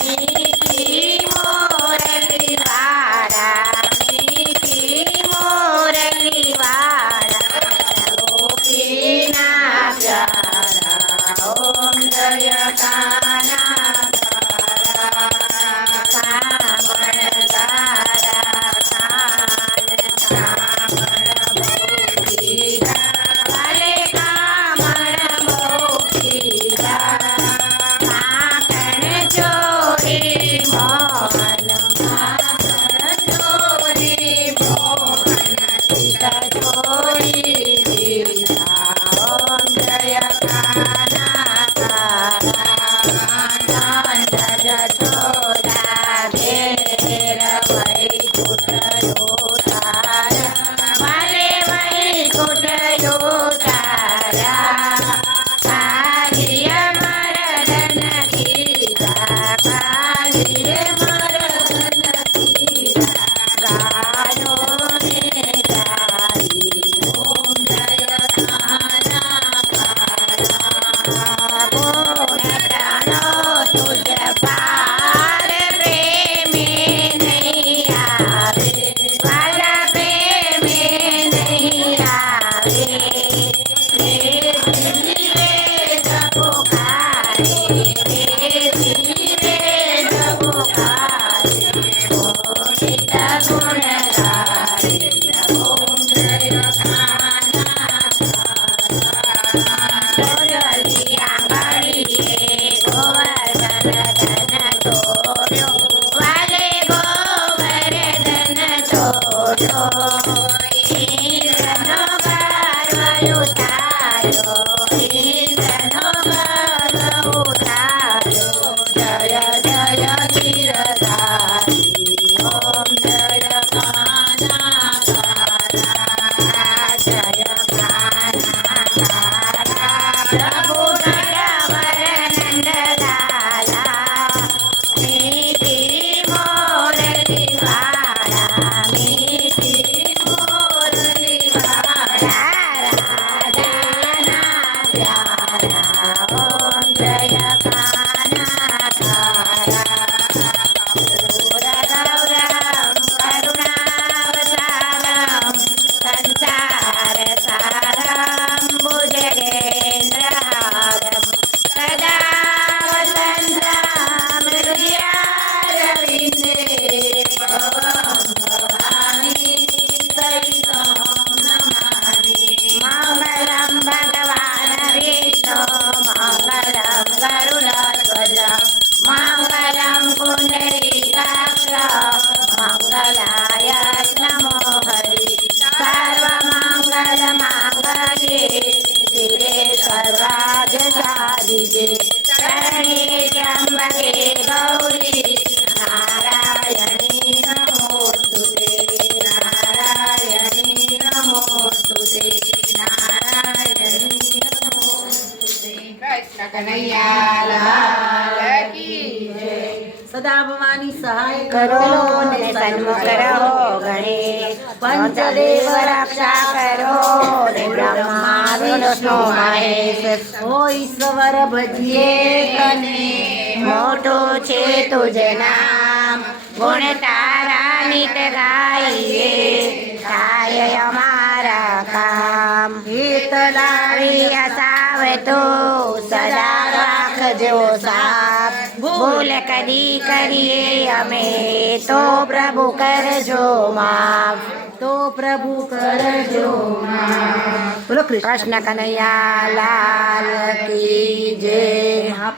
મીઠી મોરલી વાળા, મીઠી મોરલી વાળા, ગોપીના પ્યારા ઓમ જય કાના કામણ તારા કાન કામણ મોકીરા, વાલે કામણ મોકીરા, માખણ ચોરી મોહન, માખણ ચોરી મોહન, સીતા છોડી દીધા ઓમ જય કાના કાના જશોદા ઘેર વૈકુંઠ તારા, વાલે વૈકુંઠ તારા, કાલિય મરદન કીધા, કાલિય મરદન કીધા, ગાયો ને ગાઈ ઓમ જય કાના કાના, ગુણ પ્રાણો તુજ પાર પ્રેમે નહીં આવે, વાલા પ્રેમે નહીં આવે, જીવે જપુકારે, જીવે જપુકારે, ગોવિંદ ગુણગારે ઓમ જય કાના મોરલી આંગળીએ ગોવર્ધન તોડ્યો, વાલે ગોવર્ધન તોડ્યો, ઇન્દ્રનો ગર્વ ઉતાર્યો, ઇન્દ્રનો ગર્વ ઉતાર્યો, જય જય ગિરધારી ઓમ જય કાના કાના, જય કાના કાના, પ્રભુ નટવર નંદલાલા, મીઠી મોરલી વાળા, મીઠી મોરલી વાળા, રાધાના પ્યારા ઓમ જય કાના કાના, ગૌરમ કરુણાવતારમ સંસાર સારમ ભુજગેન્દ્રહારમ સદા વસંતમ હૃદયારવિંદે ભવં ભવાની સહિतं નમામિ, મંગલં ભગવાન વિષ્ણુ મંગલં ગરુડધ્વજ, મંગલં પુંડરીકાક્ષ, મંગલાય નમો હરિ, સર્વમંગલમાંગલ્ये શિવે સર્વાર્થ સાધિકે, શરણ્યે ત્ર્યંબકે ગૌરી નારાયણી નમોસ્તુતે, નારાયણી નમોસ્તુતે, નારાયણી નમોસ્તુતે. કૃષ્ણ કનૈયા લાલ કી જય. સદા ભવાની સહાય કરો ને સન્મુખ રહો ગણેશ, પંચદેવ રક્ષા કરો ને બ્રહ્મા વિષ્ણુ મહેશ, ઓ ઈશ્વર ભજીએ કને મોટું છે તુજ નામ, ગુણ તારા નિત ગાઈએ, થાય અમારા કામ, હેત લાવી સાવ તો સદા રાખજો સાપ, ભૂલ કદી કરીએ અમે તો પ્રભુ કરજો માફ, તો પ્રભુ કરજો માફ. બોલો કૃષ્ણ કનૈયા લાલ કી જય.